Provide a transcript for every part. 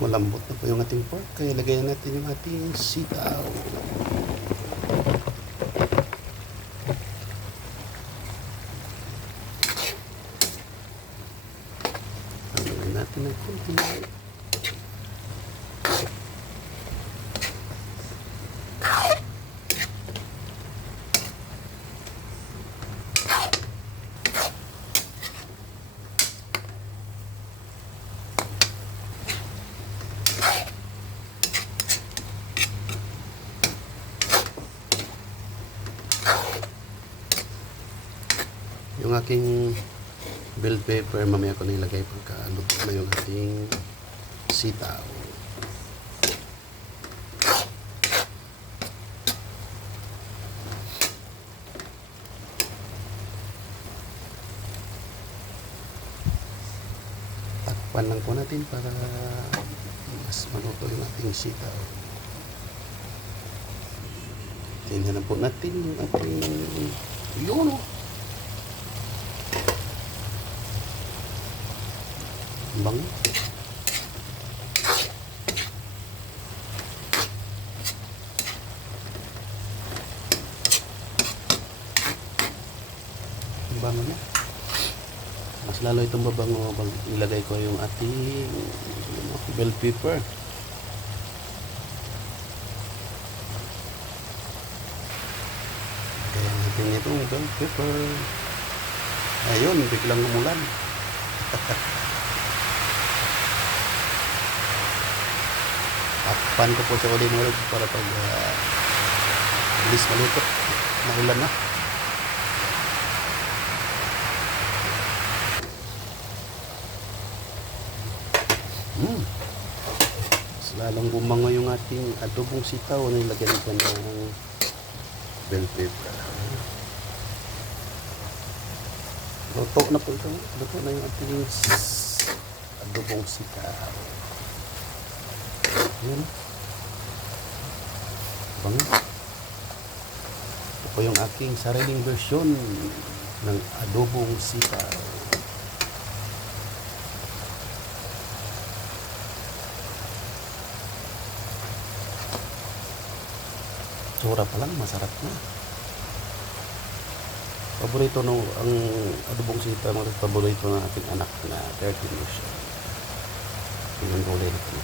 malambot na po yung ating pork, kaya lagayan natin yung ating sitaw. Lagayan natin ng konti. Yung aking bell pepper, mamaya ko na ilagay pagkaluto na yung ating sitaw. Takpan lang po natin para mas maluto yung ating sitaw. Tingnan na po natin yung ating yun. Bango. Bango na. Mas lalo itong babango pag ilagay ko yung ating bell pepper. Kaya natin itong bell pepper. Ayun, biglang umulan. Takpan ko po sa ulit mo para pag bilis maluto. Maulan na. Mas lalong bumango yung ating adobong sitaw na ilagyan ko ng bell pepper. Luto na po ito. Luto na yung ating adobong sitaw. Yun. Bango. Ito po yung aking sariling version ng adobong sitaw. Tsura pa lang, masarap na. Paborito no, ang adobong sitaw, paborito ng ating anak na 13 years old. Yung gulay na po.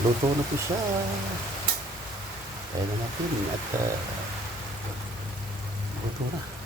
Luto na po siya. Kaya na natin at luto na.